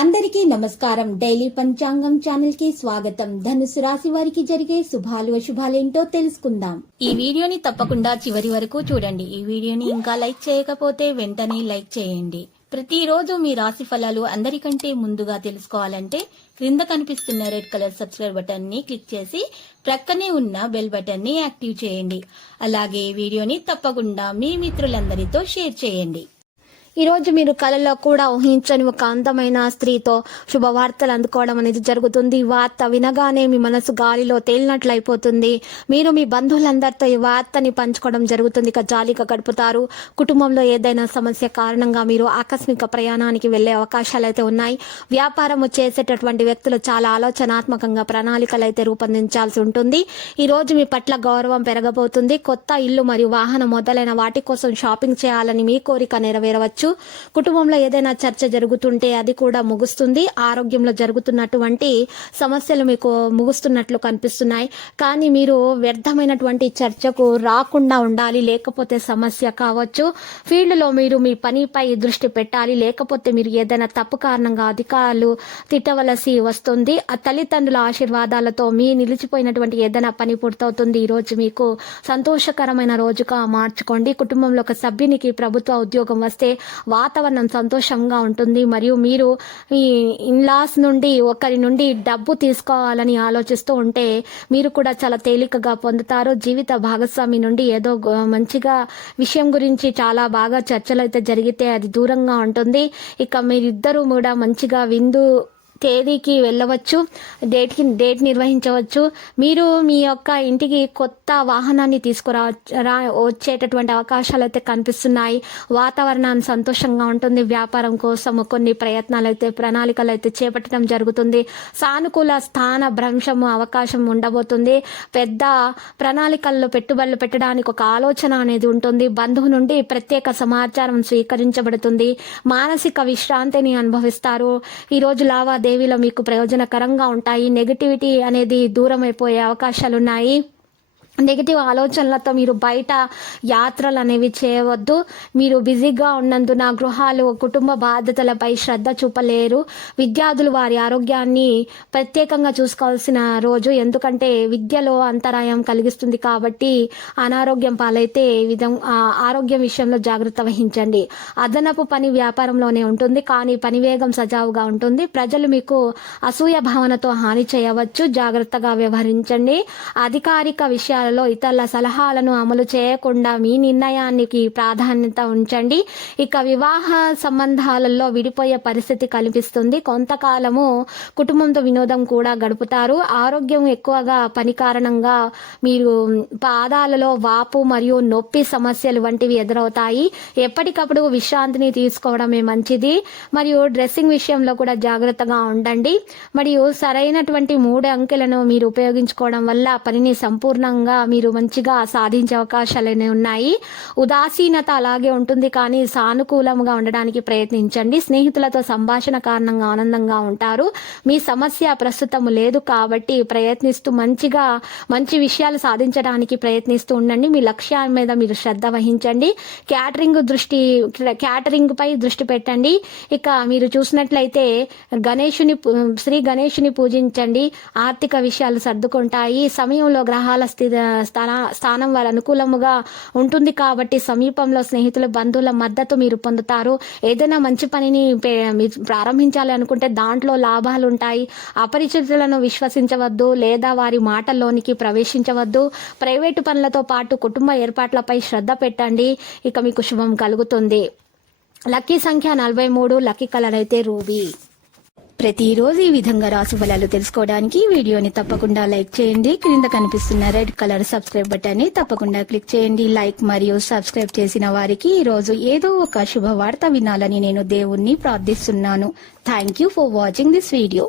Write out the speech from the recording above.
అందరికీ నమస్కారం. డైలీ పంచాంగం ఛానల్ కి స్వాగతం. ధనుసు రాశి వారికి జరిగే శుభాలు అశుభాలేంటో తెలుసుకుందాం. ఈ వీడియోని తప్పకుండా చివరి వరకు చూడండి. ఈ వీడియోని ఇంకా లైక్ చేయకపోతే వెంటనే లైక్ చేయండి. ప్రతిరోజు మీ రాశి ఫలాలు అందరికంటే ముందుగా తెలుసుకోవాలంటే క్రింద కనిపిస్తున్న రెడ్ కలర్ సబ్స్క్రైబ్ బటన్ ని క్లిక్ చేసి ప్రక్కనే ఉన్న బెల్ బటన్ ని యాక్టివ్ చేయండి. అలాగే వీడియోని తప్పకుండా మీ మిత్రులందరితో షేర్ చేయండి. ఈ రోజు మీరు కలలో కూడా ఊహించని ఒక అందమైన స్త్రీతో శుభవార్తలు అందుకోవడం అనేది జరుగుతుంది. ఈ వార్త వినగానే మీ మనసు గాలిలో తేలినట్లయిపోతుంది. మీరు మీ బంధువులందరితో ఈ వార్తని పంచుకోవడం జరుగుతుంది. ఇక జాలీగా గడుపుతారు. కుటుంబంలో ఏదైనా సమస్య కారణంగా మీరు ఆకస్మిక ప్రయాణానికి వెళ్లే అవకాశాలు అయితే ఉన్నాయి. వ్యాపారం చేసేటటువంటి వ్యక్తులు చాలా ఆలోచనాత్మకంగా ప్రణాళికలు అయితే రూపొందించాల్సి ఉంటుంది. ఈ రోజు మీ పట్ల గౌరవం పెరగబోతుంది. కొత్త ఇల్లు మరియు వాహనం మొదలైన వాటి కోసం షాపింగ్ చేయాలని మీ కోరిక నెరవేరవచ్చు. కుటుంబంలో ఏదైనా చర్చ జరుగుతుంటే అది కూడా ముగుస్తుంది. ఆరోగ్యంలో జరుగుతున్నటువంటి సమస్యలు మీకు ముగుస్తున్నట్లు కనిపిస్తున్నాయి. కానీ మీరు వ్యర్థమైనటువంటి చర్చకు రాకుండా ఉండాలి, లేకపోతే సమస్య కావచ్చు. ఫీల్డ్లో మీరు మీ పనిపై దృష్టి పెట్టాలి, లేకపోతే మీరు ఏదైనా తప్పు కారణంగా అధికారులు తిట్టవలసి వస్తుంది. ఆ తల్లిదండ్రుల ఆశీర్వాదాలతో మీ నిలిచిపోయినటువంటి ఏదైనా పని పూర్తవుతుంది. ఈ రోజు మీకు సంతోషకరమైన రోజుగా మార్చుకోండి. కుటుంబంలో ఒక సభ్యునికి ప్రభుత్వ ఉద్యోగం వస్తే వాతావరణం సంతోషంగా ఉంటుంది. మరియు మీరు ఈ ఇన్లాస్ నుండి ఒకరి నుండి డబ్బు తీసుకోవాలని ఆలోచిస్తూ ఉంటే మీరు కూడా చాలా తేలికగా పొందుతారు. జీవిత భాగస్వామి నుండి ఏదో మంచిగా విషయం గురించి చాలా బాగా చర్చలు అయితే జరిగితే అది దూరంగా ఉంటుంది. ఇక మీరిద్దరూ కూడా మంచిగా విందు తేదీకి వెళ్ళవచ్చు, డేట్ నిర్వహించవచ్చు. మీరు మీ యొక్క ఇంటికి కొత్త వాహనాన్ని వచ్చేటటువంటి అవకాశాలు అయితే కనిపిస్తున్నాయి. వాతావరణాన్ని సంతోషంగా ఉంటుంది. వ్యాపారం కోసం కొన్ని ప్రణాళికలు అయితే చేపట్టడం జరుగుతుంది. సానుకూల స్థాన భ్రంశం అవకాశం ఉండబోతుంది. పెద్ద ప్రణాళికల్లో పెట్టుబడులు పెట్టడానికి ఒక ఆలోచన అనేది ఉంటుంది. బంధువు నుండి ప్రత్యేక సమాచారం స్వీకరించబడుతుంది. మానసిక విశ్రాంతిని అనుభవిస్తారు. ఈ రోజు లావాదేవీలో మీకు ప్రయోజనకరంగా ఉంటాయి. నెగటివిటీ అనేది దూరం అయిపోయే అవకాశాలున్నాయి. నెగిటివ్ ఆలోచనలతో మీరు బయట యాత్రలు అనేవి చేయవద్దు. మీరు బిజీగా ఉన్నందున గృహాలు కుటుంబ బాధ్యతలపై శ్రద్ధ చూపలేరు. విద్యార్థులు వారి ఆరోగ్యాన్ని ప్రత్యేకంగా చూసుకోవాల్సిన రోజు, ఎందుకంటే విద్యలో అంతరాయం కలిగిస్తుంది కాబట్టి అనారోగ్యం పాలైతే ఆరోగ్యం విషయంలో జాగ్రత్త వహించండి. అదనపు పని వ్యాపారంలోనే ఉంటుంది, కానీ పని వేగం సజావుగా ఉంటుంది. ప్రజలు మీకు అసూయ భావనతో హాని చేయవచ్చు, జాగ్రత్తగా వ్యవహరించండి. అధికారిక విషయాలు ఇతరుల సలహాలను అమలు చేయకుండా మీ నిర్ణయానికి ప్రాధాన్యత ఉంచండి. ఇక వివాహ సంబంధాలలో విడిపోయే పరిస్థితి కనిపిస్తుంది. కొంతకాలము కుటుంబంతో వినోదం కూడా గడుపుతారు. ఆరోగ్యం ఎక్కువగా పని కారణంగా మీరు పాదాలలో వాపు మరియు నొప్పి సమస్యలు వంటివి ఎదురవుతాయి. ఎప్పటికప్పుడు విశ్రాంతిని తీసుకోవడమే మంచిది. మరియు డ్రెస్సింగ్ విషయంలో కూడా జాగ్రత్తగా ఉండండి. మరియు సరైనటువంటి 3 అంకెలను మీరు ఉపయోగించుకోవడం వల్ల పనిని సంపూర్ణంగా మీరు మంచిగా సాధించే అవకాశాలనే ఉన్నాయి. ఉదాసీనత అలాగే ఉంటుంది, కానీ సానుకూలంగా ఉండడానికి ప్రయత్నించండి. స్నేహితులతో సంభాషణ కారణంగా ఆనందంగా ఉంటారు. మీ సమస్య ప్రస్తుతం లేదు కాబట్టి ప్రయత్నిస్తూ మంచి విషయాలు సాధించడానికి ప్రయత్నిస్తూ ఉండండి. మీ లక్ష్యాల మీద మీరు శ్రద్ధ వహించండి. క్యాటరింగ్ పై దృష్టి పెట్టండి. ఇక మీరు చూసినట్లయితే శ్రీ గణేశుని పూజించండి. ఆర్థిక విషయాలు సర్దుకుంటాయి. సమయంలో గ్రహాల స్థానం వారి అనుకూలముగా ఉంటుంది కాబట్టి సమీపంలో స్నేహితులు బంధువుల మద్దతు మీరు పొందుతారు. ఏదైనా మంచి పనిని ప్రారంభించాలి అనుకుంటే దాంట్లో లాభాలు ఉంటాయి. అపరిచితులను విశ్వసించవద్దు లేదా వారి మాటల్లోనికి ప్రవేశించవద్దు. ప్రైవేటు పనులతో పాటు కుటుంబ ఏర్పాట్లపై శ్రద్ధ పెట్టండి. ఇక మీకు శుభం కలుగుతుంది. లక్కీ సంఖ్య 43, లక్కీ కలర్ అయితే రూబీ. ప్రతిరోజు ఈ విధంగా రాశి ఫలాలు తెలుసుకోవడానికి వీడియోని తప్పకుండా లైక్ చేయండి. క్రింద కనిపిస్తున్న రెడ్ కలర్ సబ్స్క్రైబ్ బటన్ ని తప్పకుండా క్లిక్ చేయండి. లైక్ మరియు సబ్స్క్రైబ్ చేసిన వారికి ఈ రోజు ఏదో ఒక శుభవార్త వినాలని నేను దేవుణ్ణి ప్రార్థిస్తున్నాను. Thank you for watching this video.